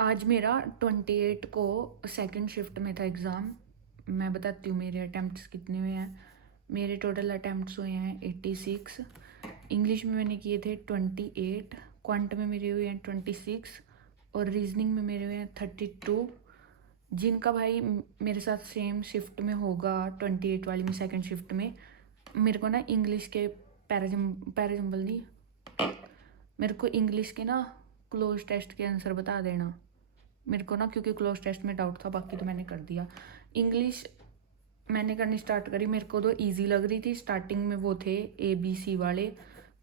आज मेरा 28 को सेकंड शिफ्ट में था एग्ज़ाम। मैं बताती हूँ मेरे अटेम्प्ट्स कितने हुए हैं। मेरे टोटल अटेम्प्ट्स हुए हैं 86। इंग्लिश में मैंने किए थे 28, क्वांट में मेरे हुए हैं 26 और रीजनिंग में मेरे हुए हैं 32। जिनका भाई मेरे साथ सेम शिफ्ट में होगा 28 वाली में सेकंड शिफ्ट में, मेरे को ना इंग्लिश के पैराजम्बल नहीं, मेरे को इंग्लिश के ना क्लोज टेस्ट के आंसर बता देना। मेरे को ना क्योंकि क्लोज टेस्ट में डाउट था, बाकी तो मैंने कर दिया। इंग्लिश मैंने करनी स्टार्ट करी, मेरे को तो इजी लग रही थी। स्टार्टिंग में वो थे ABC वाले,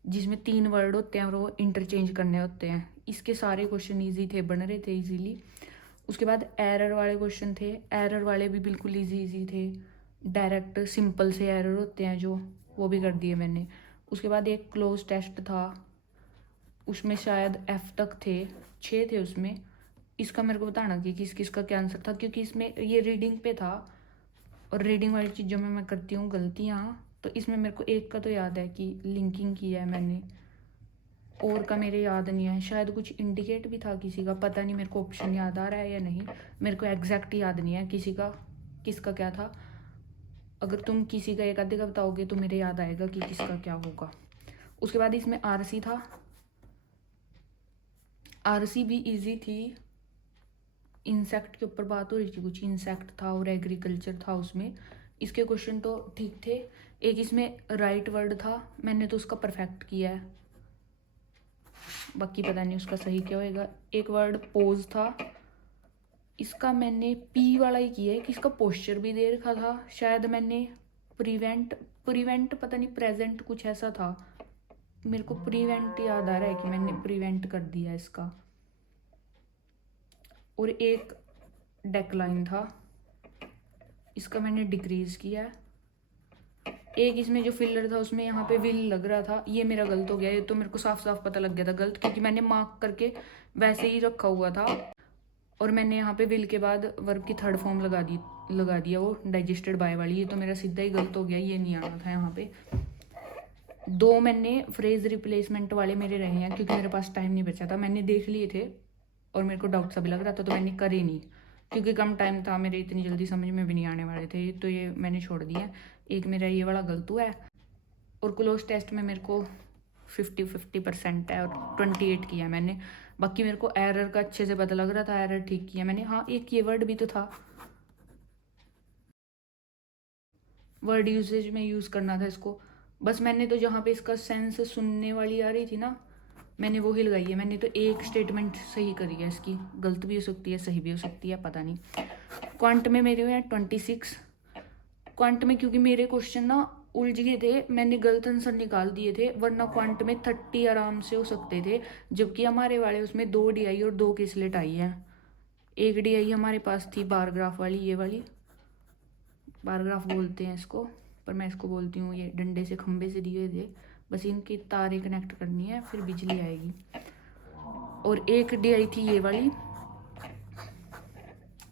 जिसमें 3 वर्ड होते हैं और वो इंटरचेंज करने होते हैं। इसके सारे क्वेश्चन इजी थे, बन रहे थे इजीली। उसके बाद एरर वाले क्वेश्चन थे, एरर वाले भी बिल्कुल इजी इजी थे। डायरेक्ट सिंपल से एरर होते हैं जो, वो भी कर दिए मैंने। उसके बाद एक क्लोज टेस्ट था, उसमें शायद F तक थे, 6 थे उसमें। इसका मेरे को बताना कि किस किस का क्या आंसर था, क्योंकि इसमें ये रीडिंग पे था और रीडिंग वाली चीज़ों में मैं करती हूँ गलतियाँ। तो इसमें मेरे को एक का तो याद है कि लिंकिंग किया है मैंने, और का मेरे याद नहीं है। शायद कुछ इंडिकेट भी था किसी का, पता नहीं, मेरे को ऑप्शन याद आ रहा है या नहीं। मेरे को एग्जैक्ट याद नहीं है किसी का किसका क्या था। अगर तुम किसी का एक आधे का बताओगे तो मेरे याद आएगा कि किसका क्या होगा। उसके बाद इसमें RC था, RC भी इजी थी। इंसेक्ट के ऊपर बात हो रही थी, कुछ इंसेक्ट था और एग्रीकल्चर था उसमें। इसके क्वेश्चन तो ठीक थे। एक इसमें राइट वर्ड था, मैंने तो उसका परफेक्ट किया है, बाकी पता नहीं उसका सही क्या होएगा। एक वर्ड पोज था, इसका मैंने P वाला ही किया है कि इसका पोस्चर भी दे रखा था। शायद मैंने प्रिवेंट प्रिवेंट पता नहीं प्रेजेंट कुछ ऐसा था, मेरे को प्रिवेंट याद आ रहा है कि मैंने प्रिवेंट कर दिया इसका। और एक डेक्लाइन था, इसका मैंने डिक्रीज किया है। एक इसमें जो फिलर था उसमें यहाँ पे विल लग रहा था, ये मेरा गलत हो गया। ये तो मेरे को साफ साफ पता लग गया था गलत, क्योंकि मैंने मार्क करके वैसे ही रखा हुआ था और मैंने यहाँ पे विल के बाद वर्ब की थर्ड फॉर्म लगा दिया वो डाइजेस्टेड बाय वाली। ये तो मेरा सीधा ही गलत हो गया, ये नहीं आना था यहाँ पे। 2 मैंने फ्रेज रिप्लेसमेंट वाले मेरे रहे हैं, क्योंकि मेरे पास टाइम नहीं बचा था। मैंने देख लिए थे और मेरे को डाउट सा भी लग रहा था, तो मैंने करे नहीं, क्योंकि कम टाइम था मेरे, इतनी जल्दी समझ में भी नहीं आने वाले थे, तो ये मैंने छोड़ दिया। एक मेरा ये वाला गलत हुआ है। और क्लोज टेस्ट में मेरे को 50% है और 28 किया मैंने। बाकी मेरे को एरर का अच्छे से पता लग रहा था, एरर ठीक किया मैंने। हाँ, एक ये वर्ड भी तो था, वर्ड यूजेज में यूज़ करना था इसको। बस मैंने तो जहाँ पे इसका सेंस सुनने वाली आ रही थी ना, मैंने वो ही लगाई है। मैंने तो एक स्टेटमेंट सही करी है इसकी, गलत भी हो सकती है सही भी हो सकती है, पता नहीं। क्वांट में मेरे हुए हैं 26। क्वांट में क्योंकि मेरे क्वेश्चन ना उलझ गए थे, मैंने गलत आंसर निकाल दिए थे, वरना क्वांट में 30 आराम से हो सकते थे। जबकि हमारे वाले उसमें 2 DI और 2 की स्लेट आई है। एक DI हमारे पास थी बारग्राफ वाली, ये वाली बारग्राफ बोलते हैं इसको, पर मैं इसको बोलती हूँ ये डंडे से खंबे से दिए थे, बस इनकी तारें कनेक्ट करनी है फिर बिजली आएगी। और एक DI थी ये वाली,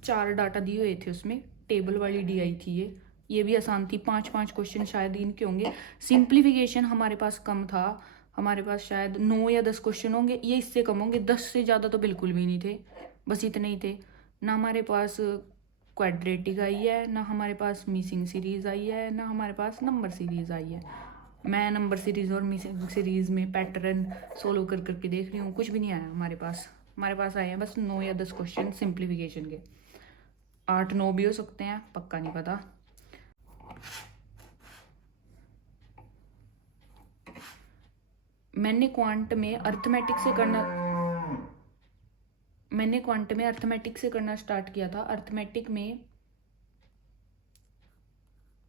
4 डाटा दिए हुए थे उसमें, टेबल वाली DI थी ये भी आसान थी। 5-5 क्वेश्चन शायद इनके होंगे। सिंप्लीफिकेशन हमारे पास कम था, हमारे पास शायद 9 या 10 क्वेश्चन होंगे, ये इससे कम होंगे। 10 से ज़्यादा तो बिल्कुल भी नहीं थे, बस इतने ही थे। ना हमारे पास क्वाड्रेटिक आई है, ना हमारे पास मिसिंग सीरीज आई है, ना हमारे पास नंबर सीरीज आई है। मैं नंबर सीरीज और मिसिंग सीरीज में पैटर्न सोल्व कर करके देख रही हूँ, कुछ भी नहीं आया हमारे पास। हमारे पास आए हैं बस 9 या 10 क्वेश्चन सिंप्लीफिकेशन के। 8-9 भी हो सकते हैं, पक्का नहीं पता। मैंने क्वांट में अर्थमेटिक से करना मैंने क्वांट में अर्थमेटिक से करना स्टार्ट किया था। अर्थमेटिक में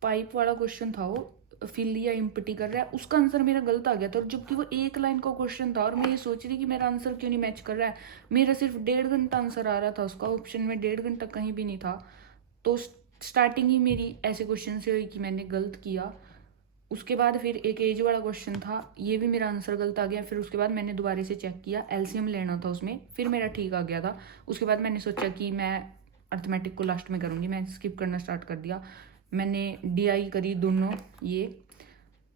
पाइप वाला क्वेश्चन था, वो फिल या इम्पटी कर रहा है, उसका आंसर मेरा गलत आ गया था। और जबकि वो एक लाइन का क्वेश्चन था और मैं ये सोच रही कि मेरा आंसर क्यों नहीं मैच कर रहा है। मेरा सिर्फ 1.5 घंटा आंसर आ रहा था उसका, ऑप्शन में 1.5 घंटा कहीं भी नहीं था। तो स्टार्टिंग ही मेरी ऐसे क्वेश्चन से हुई कि मैंने गलत किया। उसके बाद फिर एक एज वाला क्वेश्चन था, ये भी मेरा आंसर गलत आ गया। फिर उसके बाद मैंने दोबारा से चेक किया, LCM लेना था उसमें, फिर मेरा ठीक आ गया था। उसके बाद मैंने सोचा कि मैं अर्थमेटिक को लास्ट में करूँगी, मैं स्किप करना स्टार्ट कर दिया। मैंने DI करी दोनों, ये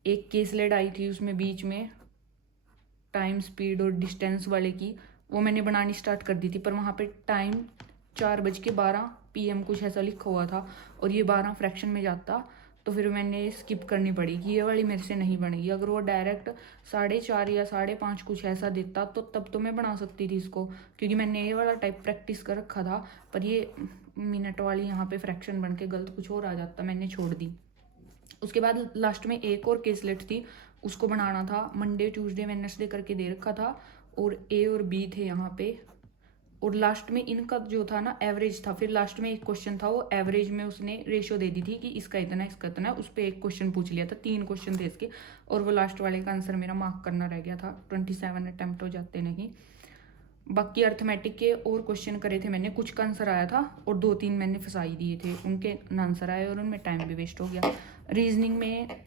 एक केस लेड आई थी उसमें बीच में टाइम स्पीड और डिस्टेंस वाले की, वो मैंने बनानी स्टार्ट कर दी थी, पर वहाँ पे टाइम 4:12 PM कुछ ऐसा लिखा हुआ था और ये 12 फ्रैक्शन में जाता, तो फिर मैंने स्किप करनी पड़ी कि ये वाली मेरे से नहीं बनेगी। अगर वो डायरेक्ट 4:30 या 5:30 कुछ ऐसा देता तो तब तो मैं बना सकती थी इसको, क्योंकि मैंने ये वाला टाइप प्रैक्टिस कर रखा था। पर ये मिनट वाली यहाँ पे फ्रैक्शन बन के गलत कुछ और आ जाता, मैंने छोड़ दी। उसके बाद लास्ट में एक और केसलेट थी, उसको बनाना था। मंडे ट्यूसडे वेडनेसडे करके दे रखा था और A और B थे यहाँ पे, और लास्ट में इनका जो था ना एवरेज था। फिर लास्ट में एक क्वेश्चन था, वो एवरेज में उसने रेशियो दे दी थी कि इसका इतना इसका इतना, उस पर एक क्वेश्चन पूछ लिया था। 3 क्वेश्चन थे इसके, और वो लास्ट वाले का आंसर मेरा मार्क करना रह गया था। 27 अटैम्प्ट हो जाते नहीं। बाकी अर्थमेटिक के और क्वेश्चन करे थे मैंने, कुछ का आंसर आया था और 2-3 मैंने फंसाई दिए थे, उनके आंसर आए और उनमें टाइम भी वेस्ट हो गया। रीजनिंग में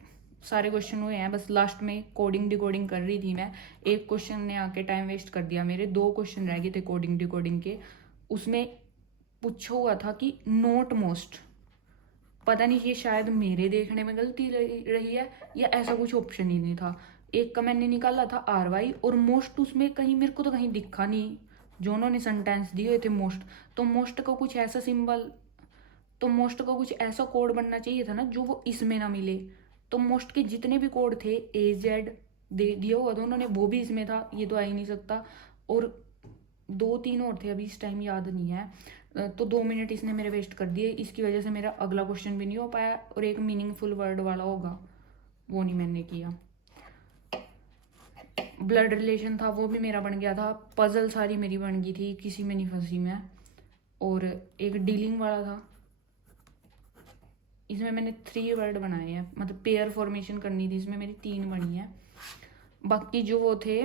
सारे क्वेश्चन हुए हैं, बस लास्ट में कोडिंग डिकोडिंग कर रही थी मैं। एक क्वेश्चन ने आके टाइम वेस्ट कर दिया मेरे। 2 क्वेश्चन रह गए थे कोडिंग डिकोडिंग के। उसमें पूछा हुआ था कि नोट मोस्ट, पता नहीं ये शायद मेरे देखने में गलती रही है या ऐसा कुछ ऑप्शन ही नहीं था। एक का मैंने निकाला था RY और मोस्ट उसमें कहीं मेरे को तो कहीं दिखा नहीं, जो उन्होंने सेंटेंस दिए हुए थे मोस्ट, तो मोस्ट का कुछ ऐसा सिंबल, तो मोस्ट का कुछ ऐसा कोड बनना चाहिए था ना जो वो इसमें ना मिले। तो मोस्ट के जितने भी कोड थे AZ दे दिया हुआ था उन्होंने, वो भी इसमें था, ये तो आ ही नहीं सकता। और 2-3 और थे, अभी इस टाइम याद नहीं है। तो 2 मिनट इसने मेरे वेस्ट कर दिए। इसकी वजह से मेरा अगला क्वेश्चन भी नहीं हो पाया, और एक मीनिंगफुल वर्ड वाला होगा वो नहीं मैंने किया। ब्लड रिलेशन था वो भी मेरा बन गया था। पजल सारी मेरी बन गई थी, किसी में नहीं फंसी मैं। और एक डीलिंग वाला था, इसमें मैंने 3 वर्ड बनाए हैं, मतलब पेयर फॉर्मेशन करनी थी, इसमें मेरी 3 बनी है। बाकी जो वो थे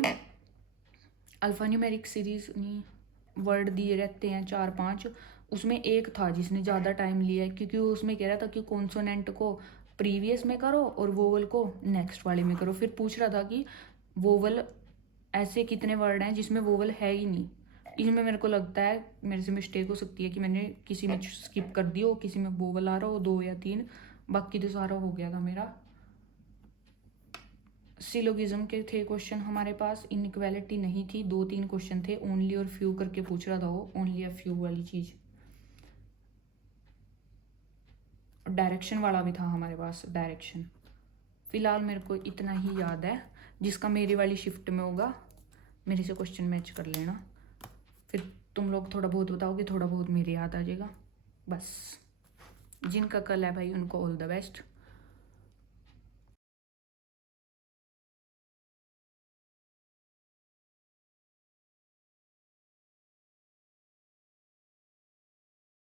अल्फा न्यूमेरिक सीरीज नहीं, वर्ड दिए रहते हैं 4-5, उसमें एक था जिसने ज़्यादा टाइम लिया है, क्योंकि वो उसमें कह रहा था कि कॉन्सोनेंट को प्रीवियस में करो और वोवल को नेक्स्ट वाले में करो। फिर पूछ रहा था कि वोवल ऐसे कितने वर्ड हैं जिसमें वोवल है ही नहीं। इसमें मेरे को लगता है मेरे से मिस्टेक हो सकती है कि मैंने किसी में स्किप कर दी हो, किसी में वोवल आ रहा हो 2 या 3, बाकी तो सारा हो गया था मेरा। सिलोगिज्म के थे क्वेश्चन हमारे पास, इनइक्वालिटी नहीं थी, 2-3 क्वेश्चन थे। ओनली और फ्यू करके पूछ रहा था वो, ओनली या फ्यू वाली चीज़। डायरेक्शन वाला भी था हमारे पास, डायरेक्शन। फिलहाल मेरे को इतना ही याद है, जिसका मेरी वाली शिफ्ट में होगा मेरे से क्वेश्चन मैच कर लेना। फिर तुम लोग थोड़ा बहुत बताओगे, थोड़ा बहुत मेरे याद आ जाएगा बस। जिनका कल है भाई उनको ऑल द बेस्ट।